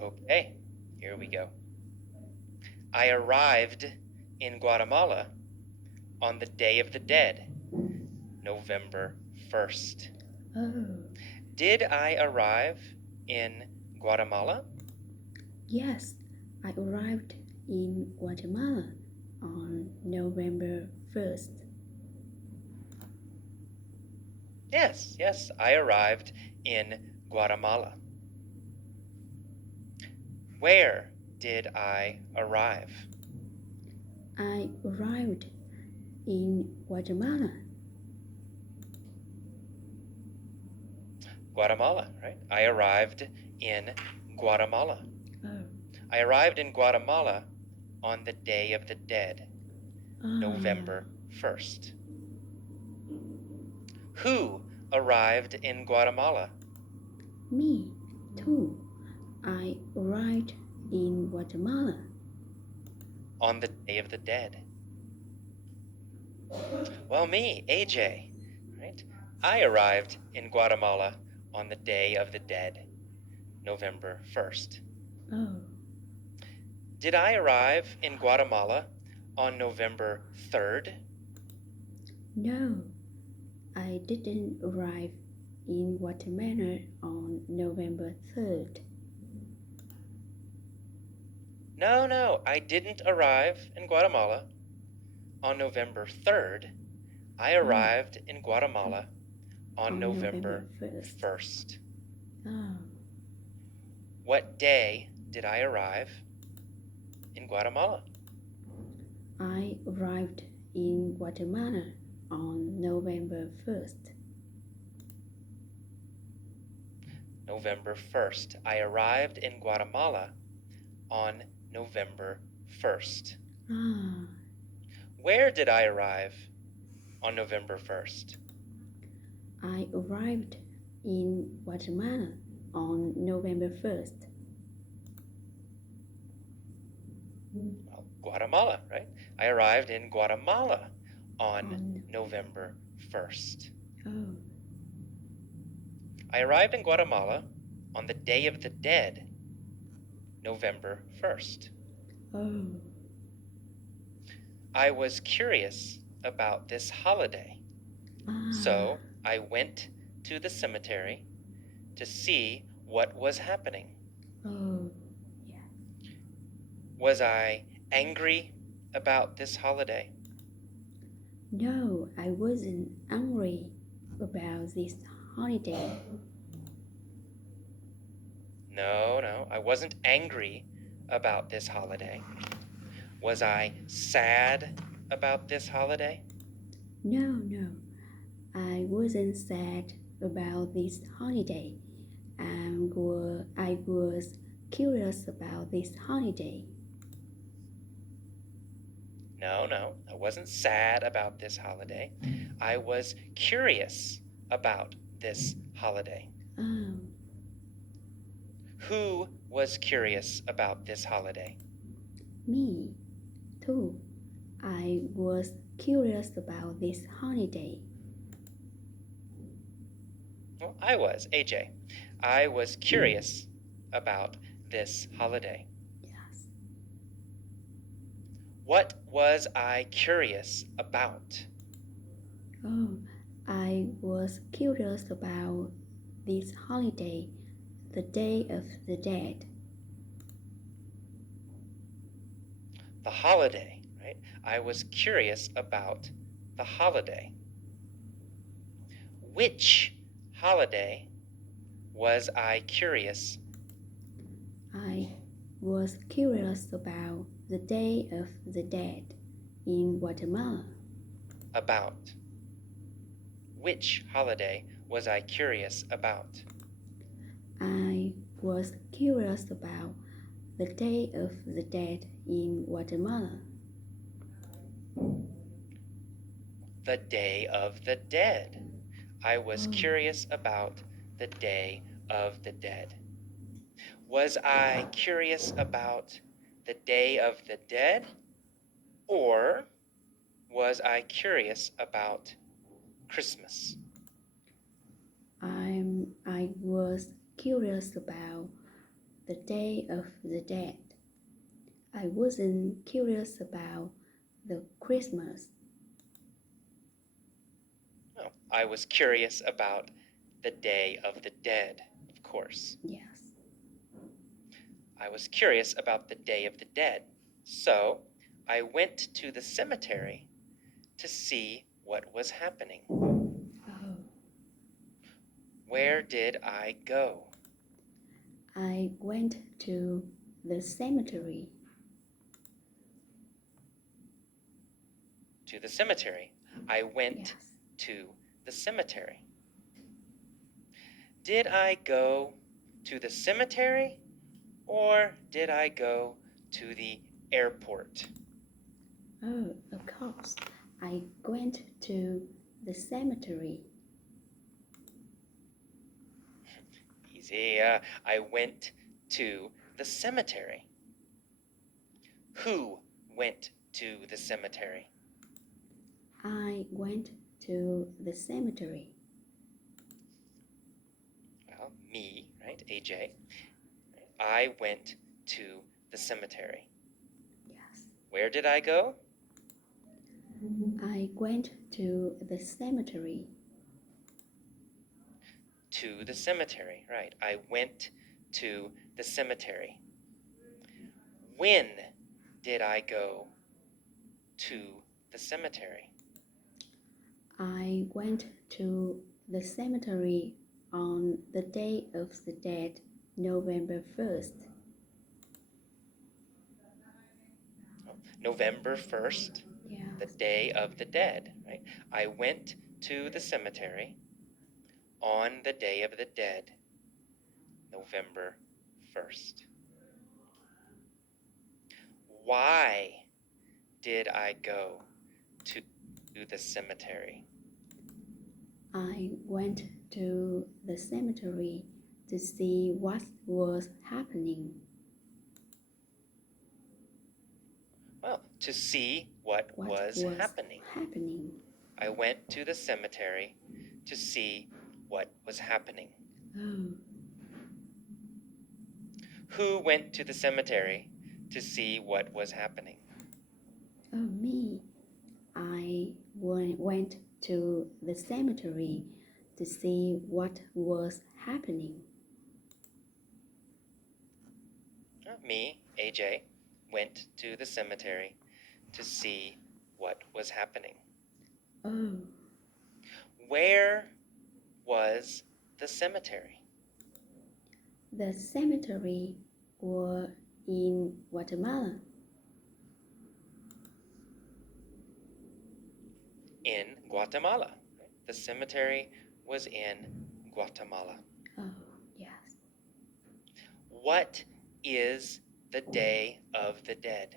Okay, here we go. I arrived in Guatemala on the Day of the Dead, November 1st. Oh, Did I arrive in Guatemala? yes, I arrived in Guatemala on November 1st. Yes, I arrived in Guatemala. Where did I arrive? I arrived in Guatemala. Guatemala, right? I arrived in Guatemala. Oh, I arrived in Guatemala on the Day of the Dead, ah, November 1st. Who arrived in Guatemala? me too. I arrived in Guatemala. On the Day of the Dead? Well, me, AJ, right? I arrived in Guatemala on the Day of the Dead, November 1st. Oh, Did I arrive in Guatemala on November 3rd? no, I didn't arrive in Guatemala on November 3rd. No, I didn't arrive in Guatemala on November 3rd. I Oh, arrived in Guatemala on on November November 1st. 1st. Oh, What day did I arrive in Guatemala? I arrived in Guatemala on November 1st. November 1st. I arrived in Guatemala on November 1st. Ah, Where did I arrive on November 1st? I arrived in Guatemala on November 1st. Well, Guatemala, right? I arrived in Guatemala on On, November 1st. oh, I arrived in Guatemala on the Day of the Dead, November 1st. oh, I was curious about this holiday, ah, so I went to the cemetery to see what was happening. oh, yeah. Was I angry about this holiday? No, I wasn't angry about this holiday. No, I wasn't angry about this holiday. Was I sad about this holiday? No, I wasn't sad about this holiday. I was curious about this holiday. No, I wasn't sad about this holiday. I was curious about this holiday. Oh, Who was curious about this holiday? me too. I was curious about this holiday. Well, I was, AJ. I was curious about this holiday. Yes. What was I curious about? Oh, I was curious about this holiday, the Day of the Dead. The holiday, right? I was curious about the holiday. Which holiday was I curious? I was curious about the Day of the Dead in Guatemala. About. Which holiday was I curious about? I was curious about the Day of the Dead in Guatemala. The Day of the Dead. I was Oh, curious about the Day of the Dead. Was I curious about the Day of the Dead, or was I curious about Christmas? I was curious about the Day of the Dead. I wasn't curious about the Christmas. Oh, I was curious about the Day of the Dead, of course. Yes. I was curious about the Day of the Dead, so I went to the cemetery to see what was happening. Oh, Where did I go? I went to the cemetery. To the cemetery. I went Yes. to the cemetery. Did I go to the cemetery or did I go to the airport? Oh, of course. I went to the cemetery. Easy. I went to the cemetery. Who went to the cemetery? I went to the cemetery. Well, me, right? AJ. I went to the cemetery. Yes. Where did I go? I went to the cemetery. To the cemetery, right. I went to the cemetery. When did I go to the cemetery? I went to the cemetery on the Day of the Dead, November 1st. November 1st, the Yes. Day of the Dead, right? I went to the cemetery on the Day of the Dead, November 1st. Why did I go to the cemetery? I went to the cemetery to see what was happening. Well, to see what What was was happening. happening? I went to the cemetery to see what was happening. Oh, Who went to the cemetery to see what was happening? oh, me. I went to the cemetery to see what was happening. Me, AJ, went to the cemetery to see what was happening. Oh, Where was the cemetery? the cemetery was in Guatemala. In Guatemala. The cemetery was in Guatemala. Oh, yes. What is the Day of the Dead?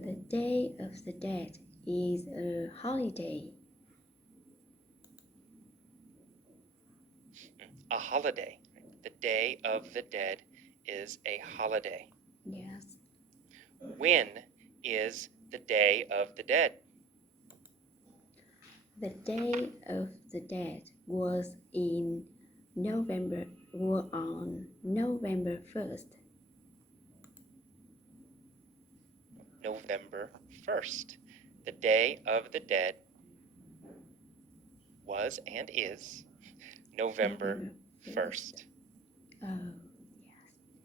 The Day of the Dead is a holiday. A holiday. The Day of the Dead is a holiday. Yes. When is the Day of the Dead? The Day of the Dead was in November was on November 1st. November 1st. The Day of the Dead was and is November 1st. Oh,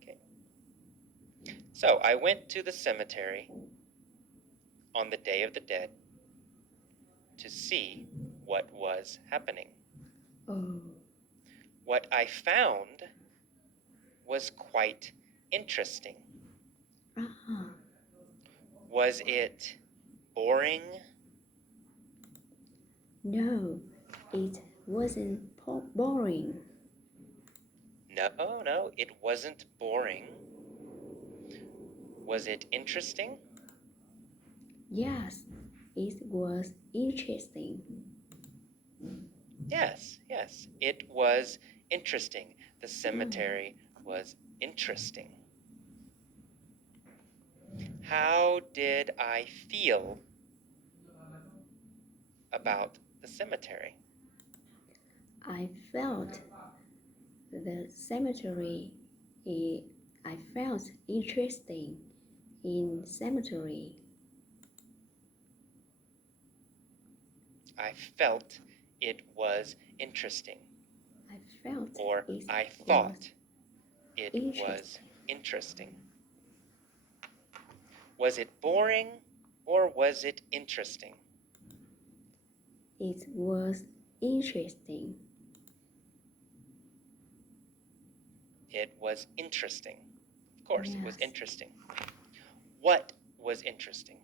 Okay. So I went to the cemetery on the Day of the Dead to see what was happening. oh, What I found was quite interesting. uh-huh. Was it boring? No, it wasn't boring. No, it wasn't boring. Was it interesting? Yes, it was interesting. Yes, it was interesting. The cemetery was interesting. How did I feel about the cemetery? I felt The cemetery I felt interesting in cemetery. I felt it was interesting. I felt Or it I was thought it was interesting. interesting. Was it boring or was it interesting? It was interesting. It was interesting. Of course, it was Yes. interesting. What was interesting?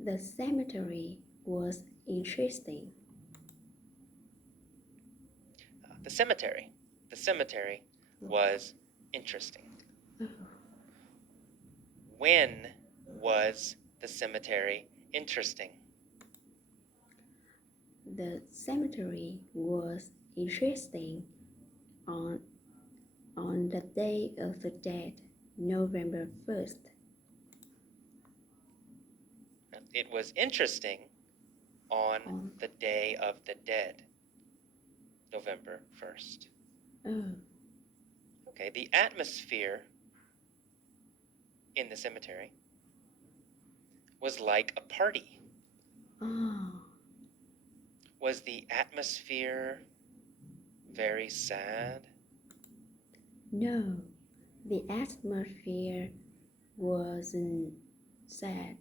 The cemetery was interesting. The cemetery. The cemetery was interesting. Oh, When was the cemetery interesting? the cemetery was interesting on the Day of the Dead, November 1st. It was interesting on On the Day of the Dead, November 1st. oh, Okay, the atmosphere in the cemetery was like a party. ah, Was the atmosphere very sad? no, the atmosphere wasn't sad.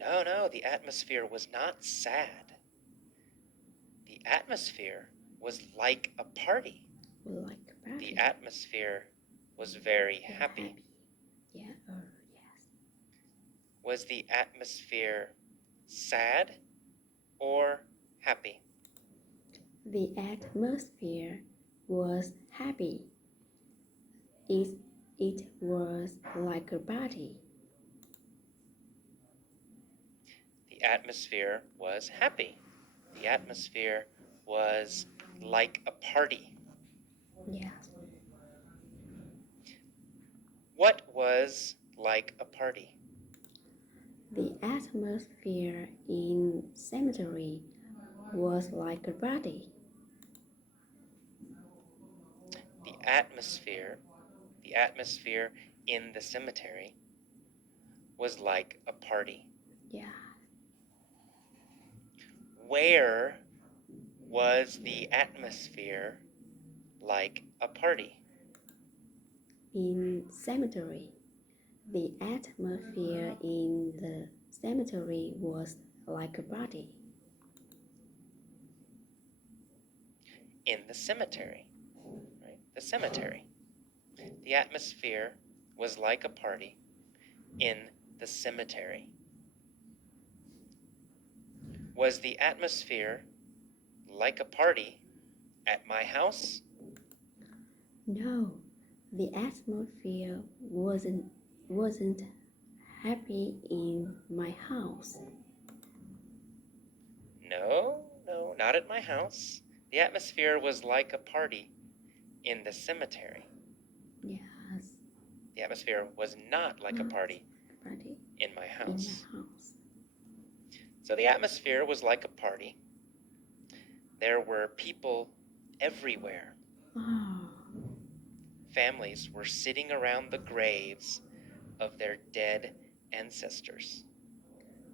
No, the atmosphere was not sad. The atmosphere was like a party. Like a party. The atmosphere was very Very happy. Yeah, oh, yes. Was the atmosphere sad or happy? The atmosphere was happy. It was like a party. The atmosphere was happy. The atmosphere was like a party. Yes. What was like a party? The atmosphere in cemetery was like a party. The atmosphere, the atmosphere in the cemetery was like a party. Yeah. Where was the atmosphere like a party? In cemetery, the atmosphere in the cemetery was like a party. In the cemetery, right? The cemetery. The atmosphere was like a party in the cemetery. Was the atmosphere like a party at my house? No, the atmosphere wasn't happy in my house. No, not at my house. The atmosphere was like a party in the cemetery. Yes. The atmosphere was not like a Not party party in my in house. my house. So the atmosphere was like a party. There were people everywhere. Oh, Families were sitting around the graves of their dead ancestors.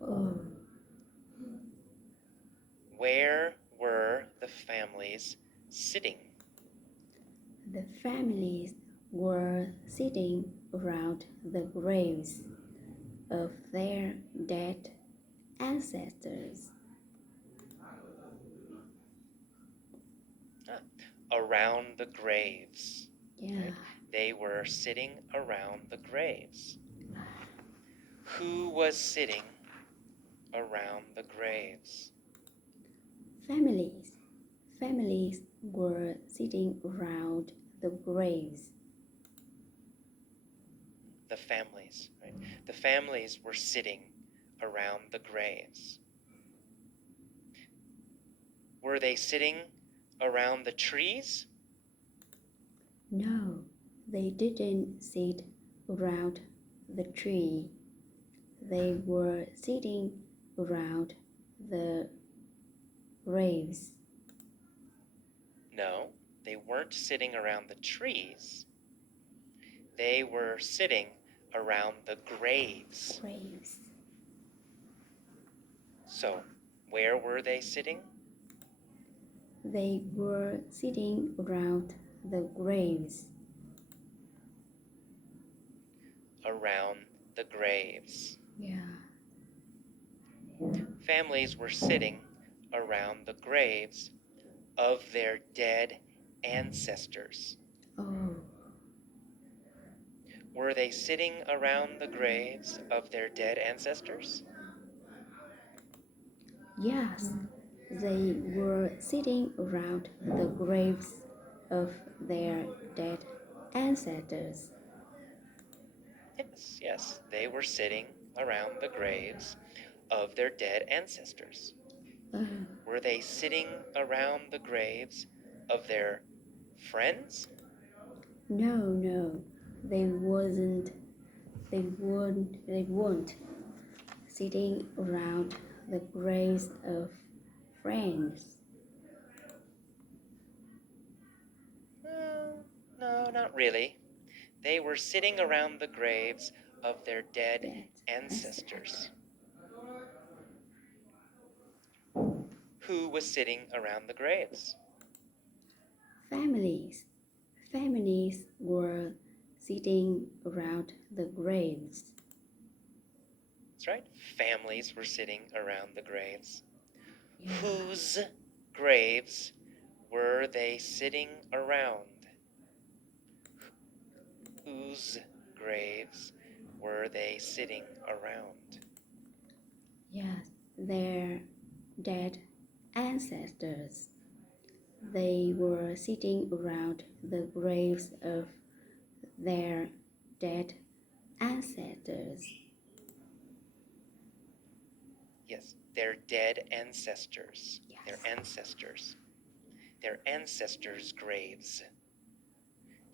oh, Where were the families sitting? the families were sitting around the graves of their dead ancestors. Around the graves. Yeah. Right? They were sitting around the graves. Who was sitting around the graves? Families were sitting around the graves. The families, right? The families were sitting around the graves. Were they sitting around the trees? No, they didn't sit around the tree. They were sitting around the graves. No, they weren't sitting around the trees. They were sitting around the graves. Graves. So, where were they sitting? They were sitting around the graves. Around the graves. Yeah. Families were sitting around the graves of their dead ancestors. Oh, Were they sitting around the graves of their dead ancestors? yes. They were sitting around the graves of their dead ancestors. Yes, they were sitting around the graves of their dead ancestors. Oh, Were they sitting around the graves of their friends? no. They wasn't. They weren't sitting around the graves of friends. No, not really. They were sitting around the graves of their dead Dead ancestors. Who was sitting around the graves? Families. Families were sitting around the graves. That's right. Families were sitting around the graves. Yeah. Whose graves were they sitting around? Whose graves were they sitting around? Yes, their dead ancestors. They were sitting around the graves of their dead ancestors. Yes, their dead ancestors. Yes. Their ancestors' graves.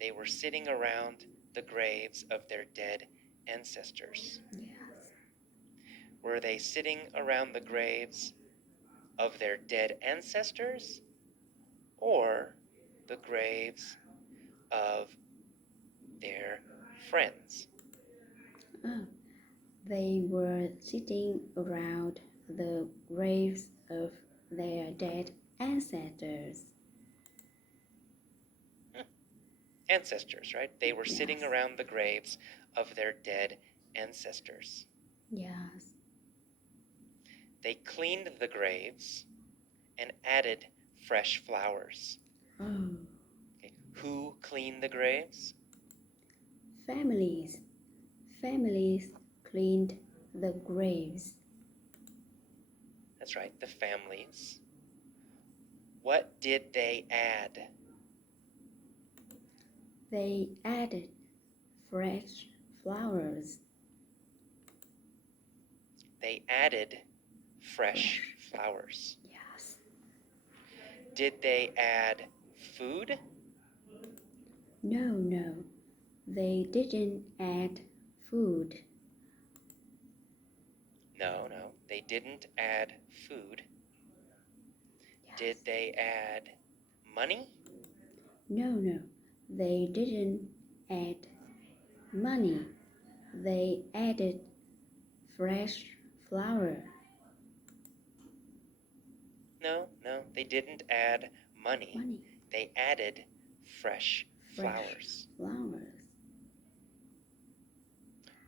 They were sitting around the graves of their dead ancestors. Yes. Were they sitting around the graves of their dead ancestors or the graves of their friends? Oh, they were sitting around the graves of their dead ancestors. Ancestors, right? They were sitting Yes. around the graves of their dead ancestors. Yes. They cleaned the graves and added fresh flowers. Oh, Okay. Who cleaned the graves? families. Families cleaned the graves. That's right, the families. What did they add? They added fresh flowers. They added fresh Fresh. flowers. Yes. Did they add food? No. They didn't add food. No, they didn't add food. Yes. Did they add money? No. They didn't add money. They added fresh flour. No, they didn't add money. Money. They added fresh Fresh flowers. flowers.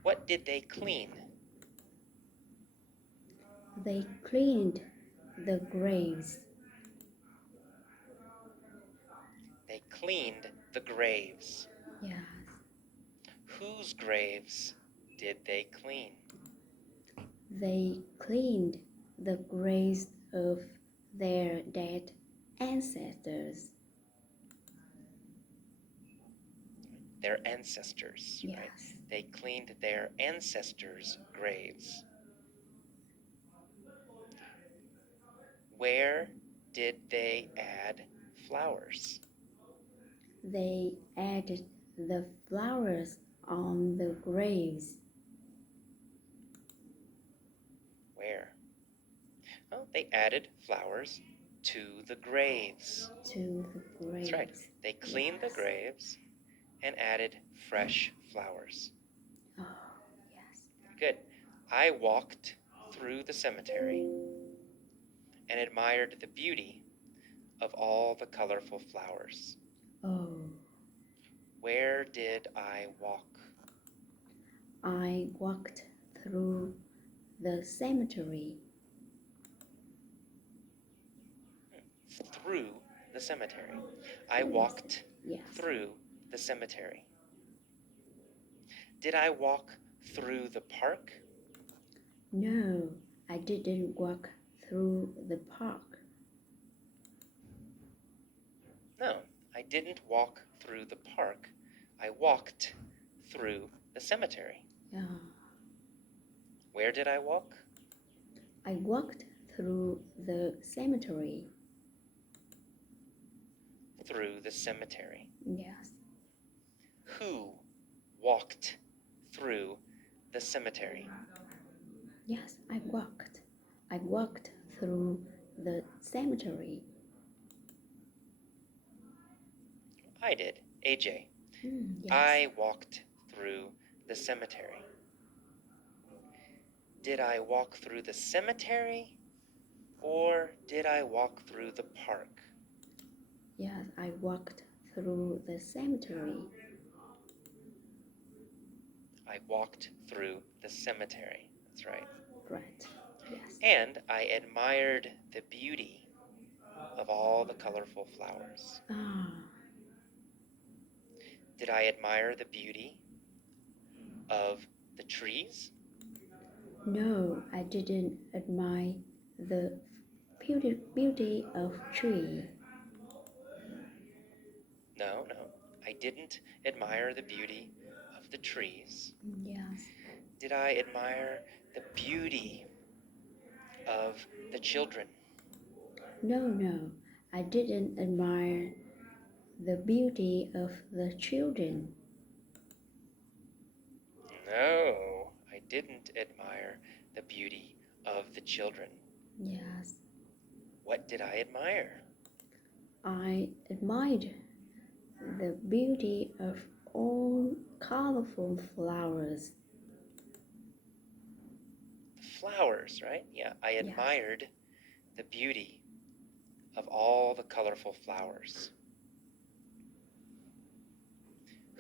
What did they clean? They cleaned the graves. They cleaned the graves. Yes. Whose graves did they clean? They cleaned the graves of their dead ancestors. Their ancestors, Yes. right? They cleaned their ancestors' graves. Where did they add flowers? They added the flowers on the graves. Where? Well, they added flowers to the graves. To the That's right. graves. They cleaned the Yes. graves and added fresh flowers. Oh, yes. Good. I walked through the cemetery and admired the beauty of all the colorful flowers. Oh, Where did I walk? I walked through the cemetery. Through the cemetery. I Through the walked yes. through the cemetery. Did I walk through the park? No, I didn't walk through the park. No, I didn't walk through the park. I walked through the cemetery. Yeah. Where did I walk? I walked through the cemetery. Through the cemetery. Yes. Who walked through the cemetery? Yes, I walked. I walked through the cemetery. I did. AJ. Yes. I walked through the cemetery. Did I walk through the cemetery or did I walk through the park? Yes, I walked through the cemetery. I walked through the cemetery. That's right. Right. Yes. And I admired the beauty of all the colorful flowers. Ah, Did I admire the beauty of the trees? no, I didn't admire the beauty of tree. No, no. I didn't admire the beauty of the trees. Yes. Did I admire the beauty of the children? No, I didn't admire the beauty of the children. No, I didn't admire the beauty of the children. Yes. What did I admire? I admired the beauty of all colorful flowers. The flowers, right? Yeah, I Yes. admired the beauty of all the colorful flowers.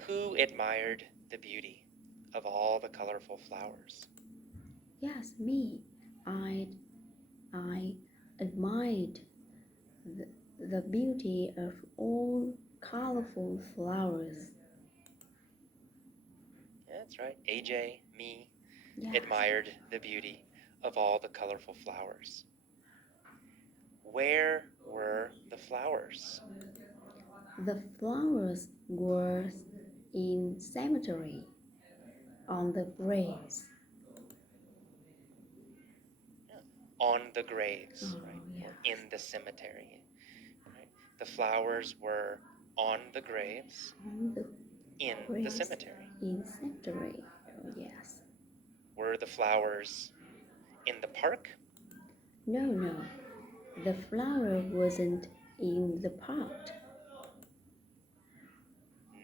Who admired the beauty of all the colorful flowers? Yes, me. I admired the beauty of all colorful flowers. That's right. AJ, me, Yes. admired the beauty of all the colorful flowers. Where were the flowers? The flowers were in cemetery on the graves. On the graves, Oh, right? yes. Or in the cemetery. Right? The flowers were on the graves On the in the graves cemetery. in cemetery. Oh, yes. Were the flowers in the park? No. The flower wasn't in the pot.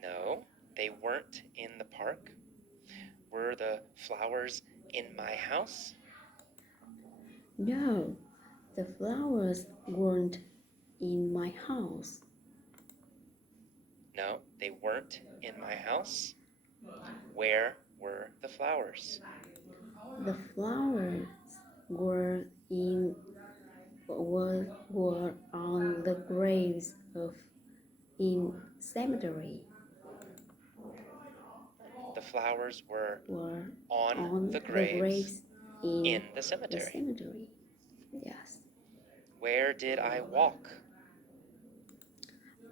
No, they weren't in the park. Were the flowers in my house? No, the flowers weren't in my house. No, they weren't in my house. Where were the flowers? The flowers were in were on the graves of in cemetery. The flowers were Were on the the graves graves in in the cemetery. cemetery. Yes. Where did I walk?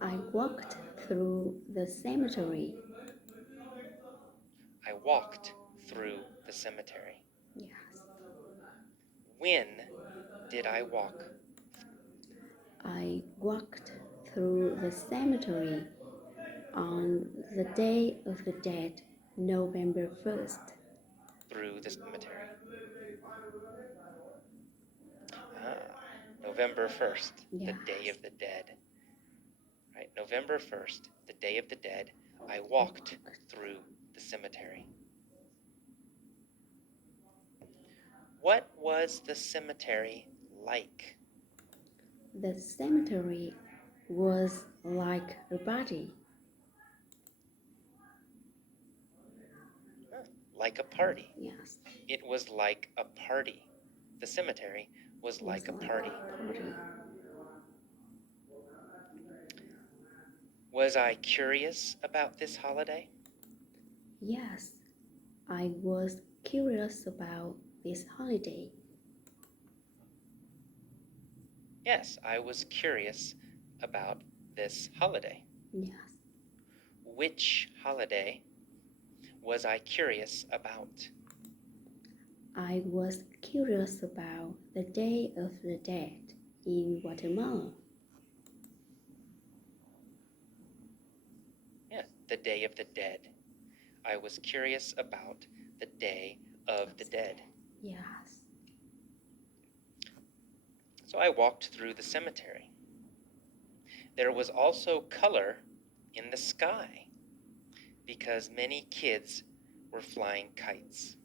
I walked through the cemetery. I walked through the cemetery. Yes. When did I walk? I walked through the cemetery on the Day of the Dead, November 1st. Through the cemetery. Ah, November 1st, the Yes. Day of the Dead. Right, November 1st, the Day of the Dead, I walked through the cemetery. What was the cemetery like? The cemetery was like a body. Like a party. Yes. It was like a party. The cemetery was like a party. Was I curious about this holiday? Yes, I was curious about this holiday. Yes, I was curious about this holiday. Yes, Which holiday was I curious about? I was curious about the Day of the Dead in Guatemala. Yeah, the Day of the Dead. I was curious about the Day of the Dead. Yes. So I walked through the cemetery. There was also color in the sky because many kids were flying kites.